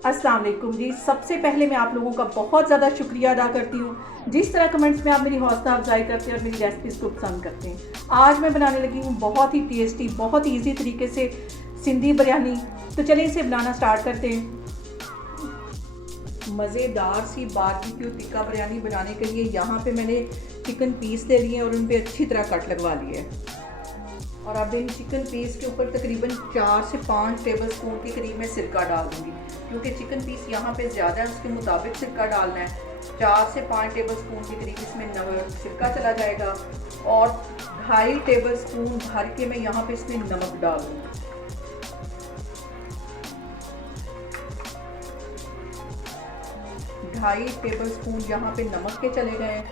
अस्सलाम वालेकुम जी। सबसे पहले मैं आप लोगों का बहुत ज़्यादा शुक्रिया अदा करती हूँ जिस तरह कमेंट्स में आप मेरी हौसला अफजाई करते हैं और मेरी रेसिपीज़ को पसंद करते हैं। आज मैं बनाने लगी हूँ बहुत ही टेस्टी, बहुत ही ईजी तरीके से सिंधी बिरयानी। तो चलिए इसे बनाना स्टार्ट करते हैं। मज़ेदार सी बारबेक्यू टिक्का बिरयानी बनाने के लिए यहाँ पे मैंने चिकन पीस ले लिए और उन पर अच्छी तरह कट लगवा लिए है। और अब इन चिकन पीस के ऊपर तकरीबन 4 से 5 टेबल स्पून के करीब मैं सिरका डाल दूँगी, क्योंकि चिकन पीस यहाँ पे ज़्यादा है, उसके मुताबिक सिरका डालना है। 4 से 5 टेबल स्पून के करीब इसमें सिरका चला जाएगा और 2.5 टेबल स्पून भर के मैं यहाँ पे इसमें नमक डाल दूँगी। ढाई टेबल स्पून यहाँ पे नमक के चले गए।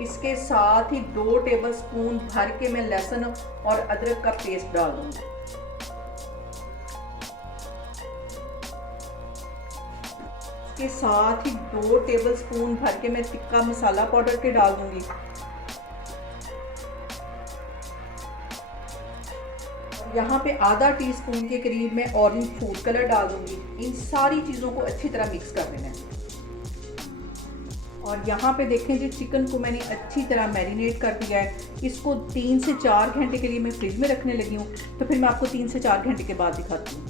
इसके साथ ही 2 टेबल स्पून भर के मैं लहसुन और अदरक का पेस्ट डाल दूंगी। इसके साथ ही 2 टेबल स्पून भर के मैं टिक्का मसाला पाउडर के डाल दूंगी। यहाँ पे आधा टीस्पून के करीब मैं ऑरेंज फूड कलर डाल दूंगी। इन सारी चीज़ों को अच्छी तरह मिक्स कर देना है। और यहाँ पे देखें जी, चिकन को मैंने अच्छी तरह मैरिनेट कर दिया है। इसको 3 से 4 घंटे के लिए मैं फ्रिज में रखने लगी हूँ, तो फिर मैं आपको 3 से 4 घंटे के बाद दिखाती हूँ।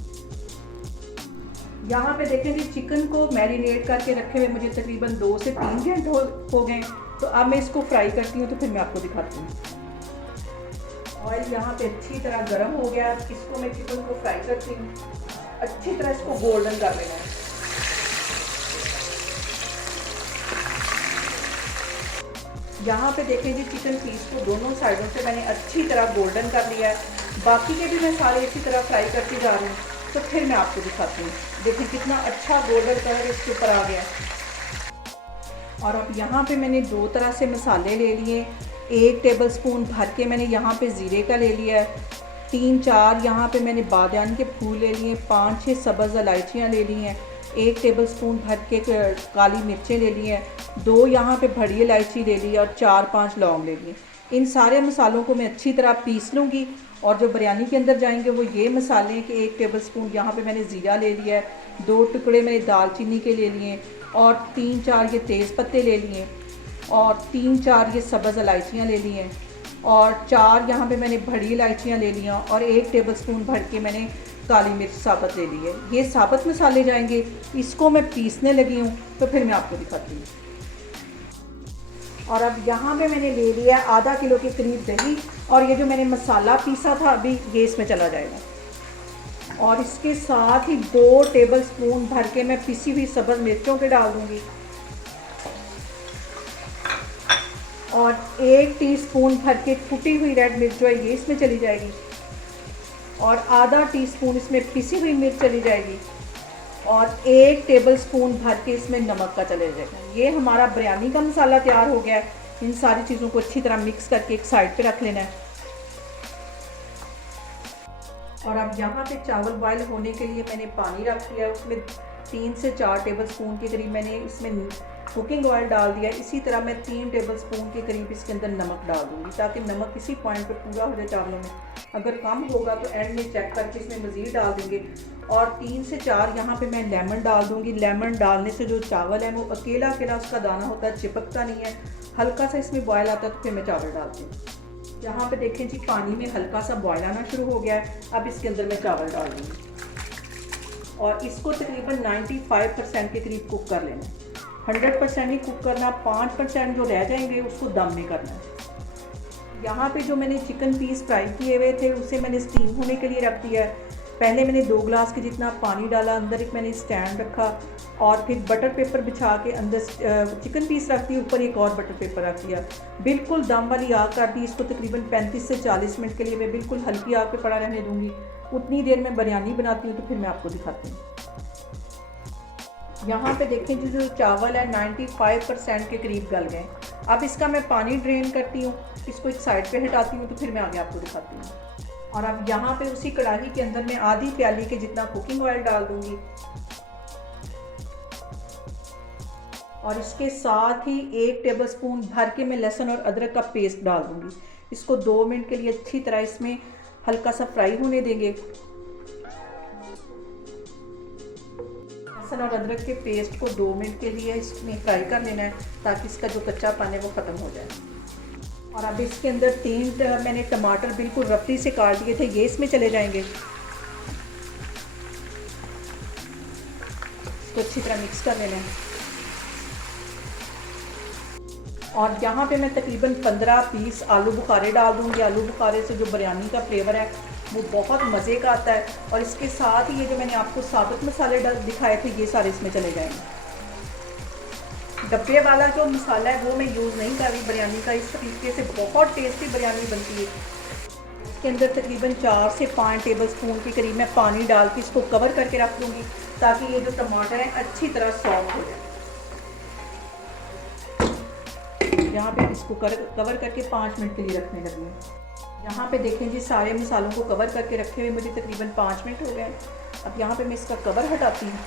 यहाँ पे देखें जी, चिकन को मैरिनेट करके रखे हुए मुझे तकरीबन 2 से 3 घंटे हो गए। तो अब मैं इसको फ्राई करती हूँ, तो फिर मैं आपको दिखाती हूँ। ऑयल यहाँ पे अच्छी तरह गर्म हो गया। इसको मैं चिकन को फ्राई करती हूँ। अच्छी तरह इसको गोल्डन कर लेना है। यहाँ पे देखें जी, चिकन पीस को दोनों साइडों से मैंने अच्छी तरह गोल्डन कर लिया है। बाकी के भी मैं सारे इसी तरह फ्राई करती जा रही हूँ, तो फिर मैं आपको दिखाती हूँ। देखें कितना अच्छा गोल्डन कलर इसके ऊपर आ गया। और अब यहाँ पे मैंने 2 तरह से मसाले ले लिए। 1 टेबल स्पून भर के मैंने यहाँ पे ज़ीरे का ले लिया है। 3-4 यहाँ पे मैंने बादीन के फूल ले लिए। 5-6 सब्ज़ इलायचियाँ ले ली हैं। 1 टेबल स्पून भर के काली मिर्चें ले ली हैं। 2 यहाँ पे बड़ी इलायची ले ली और 4-5 लौंग ले लिए। इन सारे मसालों को मैं अच्छी तरह पीस लूँगी और जो बिरयानी के अंदर जाएंगे वो ये मसाले हैं कि 1 टेबल स्पून यहाँ पे मैंने ज़ीरा ले लिया है। 2 टुकड़े मैंने दालचीनी के ले लिए और 3-4 ये तेज़ पत्ते ले लिए और 3-4 ये सब्ज़ इलायचियाँ ले ली हैं और 4 यहाँ पे मैंने बड़ी इलायचियाँ ले लिया और 1 टेबल स्पून भर के मैंने काली मिर्च साबुत ले ली है। ये साबुत मसाले जाएंगे। इसको मैं पीसने लगी हूँ, तो फिर मैं आपको दिखाती हूँ। और अब यहाँ पे मैंने ले लिया आधा किलो के करीब दही और ये जो मैंने मसाला पीसा था अभी ये इसमें चला जाएगा। और इसके साथ ही 2 टेबल स्पून भर के मैं पिसी हुई सब्ज़ मिर्चों के डाल दूँगी और 1 टीस्पून भर के कुटी हुई रेड मिर्च जो है ये इसमें चली जाएगी और आधा टीस्पून इसमें पिसी हुई मिर्च चली जाएगी और 1 टेबल स्पून भर के इसमें नमक का चले जाएगा। ये हमारा बिरयानी का मसाला तैयार हो गया है। इन सारी चीज़ों को अच्छी तरह मिक्स करके एक साइड पे रख लेना है। और अब यहाँ पे चावल बॉयल होने के लिए मैंने पानी रख दिया है। उसमें 3 से 4 टेबल स्पून के करीब मैंने इसमें कुकिंग ऑयल डाल दिया। इसी तरह मैं 3 टेबल स्पून के करीब इसके अंदर नमक डाल दूँगी, ताकि नमक इसी पॉइंट पर पूरा हो जाए चावलों में। अगर कम होगा तो एंड में चेक करके इसमें मज़ीद डाल देंगे। और 3 से 4 यहाँ पे मैं लेमन डाल दूँगी। लेमन डालने से जो चावल है वो अकेला अकेला उसका दाना होता है, चिपकता नहीं है। हल्का सा इसमें बॉयल आता है तो फिर मैं चावल डालती हूँ। यहाँ पे देखें जी, पानी में हल्का सा बॉयल आना शुरू हो गया है। अब इसके अंदर मैं चावल डाल दूँगी और इसको तकरीबन 95% के करीब कुक कर लेना है। 100% नहीं कुक करना, 5% जो रह जाएंगे उसको दम में करना है। यहाँ पे जो मैंने चिकन पीस फ्राई किए हुए थे उसे मैंने स्टीम होने के लिए रख दिया है। पहले मैंने 2 गिलास के जितना पानी डाला, अंदर एक मैंने स्टैंड रखा और फिर बटर पेपर बिछा के अंदर चिकन पीस रख दी, ऊपर एक और बटर पेपर रख दिया। बिल्कुल दम वाली आग कर दी। इसको तकरीबन 35 से 40 मिनट के लिए मैं बिल्कुल हल्की आग पे पड़ा रहने दूँगी। उतनी देर में बिरयानी बनाती हूँ, तो फिर मैं आपको दिखाती हूँ। यहाँ पे देखें जो चावल है 95% के करीब गल गए। अब इसका मैं पानी ड्रेन करती हूँ, इसको एक साइड पे हटाती हूँ, तो फिर मैं आगे आपको दिखाती हूँ। और अब यहाँ पे उसी कढ़ाई के अंदर मैं आधी प्याली के जितना कुकिंग ऑयल डाल दूँगी और इसके साथ ही 1 टेबल स्पून भर के मैं लहसुन और अदरक का पेस्ट डाल दूँगी। इसको 2 मिनट के लिए अच्छी तरह इसमें हल्का सा फ्राई होने देंगे। लहसुन और अदरक के पेस्ट को 2 मिनट के लिए इसमें फ्राई कर लेना है ताकि इसका जो कच्चापन है वो ख़त्म हो जाए। और अब इसके अंदर 3 मैंने टमाटर बिल्कुल रफली से काट दिए थे, ये इसमें चले जाएंगे। तो अच्छी तरह मिक्स कर लेना है। और यहाँ पे मैं तकरीबन 15 पीस आलू बुखारे डाल दूँगी। आलू बुखारे से जो बिरयानी का फ्लेवर है वो बहुत मज़े का आता है। और इसके साथ ही ये जो मैंने आपको साबुत मसाले दिखाए थे ये सारे इसमें चले जाएंगे। डब्बे वाला जो मसाला है वो मैं यूज़ नहीं कर रही बिरयानी का। इस तरीके से बहुत टेस्टी बिरयानी बनती है। इसके अंदर तकरीबन 4 से 5 टेबल स्पून के करीब मैं पानी डाल के इसको कवर करके रख दूँगी ताकि ये जो टमाटर है अच्छी तरह सॉफ्ट हो जाए। यहाँ पे इसको कवर करके 5 मिनट के लिए रखने लगी हूँ। यहाँ पे देखें जी सारे मसालों को कवर करके रखे हुए मुझे तकरीबन 5 मिनट हो गए। अब यहाँ पे मैं इसका कवर हटाती हूँ।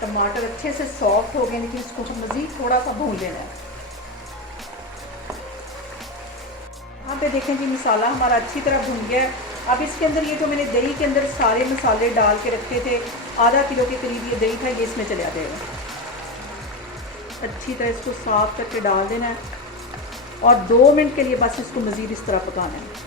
टमाटर अच्छे से सॉफ्ट हो गए लेकिन इसको मज़ीद थोड़ा सा भून लेना है। यहाँ पे देखें जी मसाला हमारा अच्छी तरह भून गया है। अब इसके अंदर ये जो मैंने दही के अंदर सारे मसाले डाल के रखे थे, आधा किलो के करीब ये दही था, ये इसमें चले जाएगा। अच्छी तरह इसको साफ करके डाल देना है और 2 मिनट के लिए बस इसको मज़ीद इस तरह पकाना है।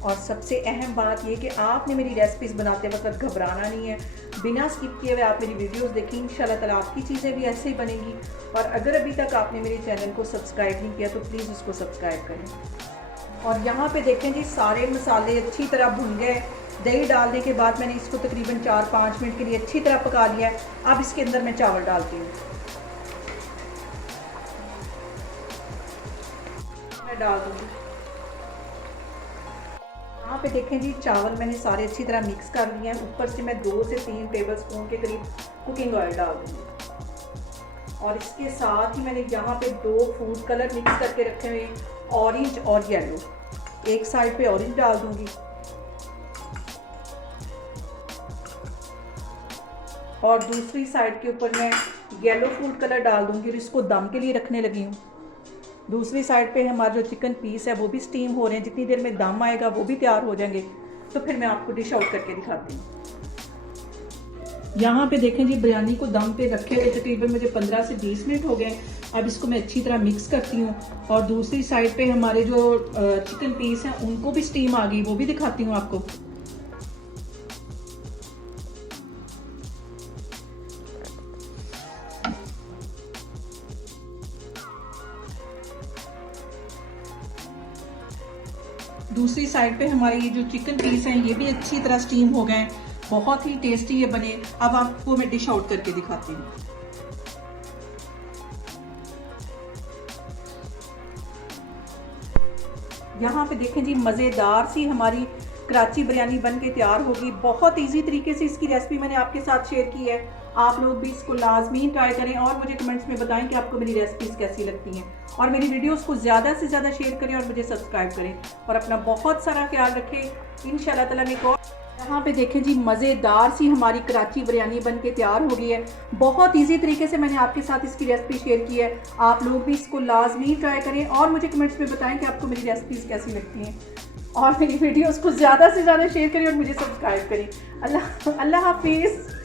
और सबसे अहम बात ये कि आपने मेरी रेसिपीज़ बनाते वक्त घबराना नहीं है। बिना स्किप किए हुए आप मेरी वीडियोस देखें, इंशाल्लाह ताला आपकी चीज़ें भी ऐसे ही बनेंगी। और अगर अभी तक आपने मेरे चैनल को सब्सक्राइब नहीं किया तो प्लीज़ उसको सब्सक्राइब करें। और यहाँ पे देखें जी सारे मसाले अच्छी तरह भुन गए। दही डालने के बाद मैंने इसको तकरीबन 4-5 मिनट के लिए अच्छी तरह पका लिया है। अब इसके अंदर मैं चावल डालती हूँ। मैं डाल दूँगी। यहाँ पे देखें जी चावल मैंने सारे अच्छी तरह मिक्स कर लिए हैं। ऊपर से मैं 2 से 3 टेबल स्पून के करीब कुकिंग ऑयल डाल दूँगी। और इसके साथ ही मैंने यहाँ पे 2 फूड कलर मिक्स करके रखे हुए हैं, ऑरेंज और येलो। एक साइड पे ऑरेंज डाल दूँगी और दूसरी साइड के ऊपर मैं येलो फूड कलर डाल दूँगी और इसको दम के लिए रखने लगी हूँ। दूसरी साइड पे हमारा जो चिकन पीस है वो भी स्टीम हो रहे हैं। जितनी देर में दम आएगा वो भी तैयार हो जाएंगे। तो फिर मैं आपको डिश आउट करके दिखाती हूँ। यहाँ पे देखें जी बिरयानी को दम पे रखे हुए तकरीबन मुझे 15 से 20 मिनट हो गए। अब इसको मैं अच्छी तरह मिक्स करती हूँ और दूसरी साइड पे हमारे जो चिकन पीस हैं उनको भी स्टीम आ गई, वो भी दिखाती हूँ आपको। दूसरी साइड पे हमारे ये जो चिकन पीस हैं ये भी अच्छी तरह स्टीम हो गए। बहुत ही टेस्टी ये बने। अब आपको मैं डिश आउट करके दिखाती हूँ। यहाँ पे देखें जी मज़ेदार सी हमारी कराची बिरयानी बन के तैयार होगी। बहुत इजी तरीके से इसकी रेसिपी मैंने आपके साथ शेयर की है। आप लोग भी इसको लाजमी ट्राई करें और मुझे कमेंट्स में बताएं कि आपको मेरी रेसिपीज़ कैसी लगती हैं। और मेरी वीडियोस को ज़्यादा से ज़्यादा शेयर करें और मुझे सब्सक्राइब करें और अपना बहुत सारा ख्याल रखें। इंशाल्लाह ताला ने को यहाँ पे देखें जी मज़ेदार सी हमारी कराची बिरयानी बन के तैयार हो गई है। बहुत इजी तरीके से मैंने आपके साथ इसकी रेसिपी शेयर की है। आप लोग भी इसको लाजमी ट्राई करें और मुझे कमेंट्स में बताएं कि आपको मेरी रेसिपीज़ कैसी लगती हैं। और मेरी वीडियोस को ज़्यादा से ज़्यादा शेयर करें और मुझे सब्सक्राइब करें। अल्लाह हाफिज़।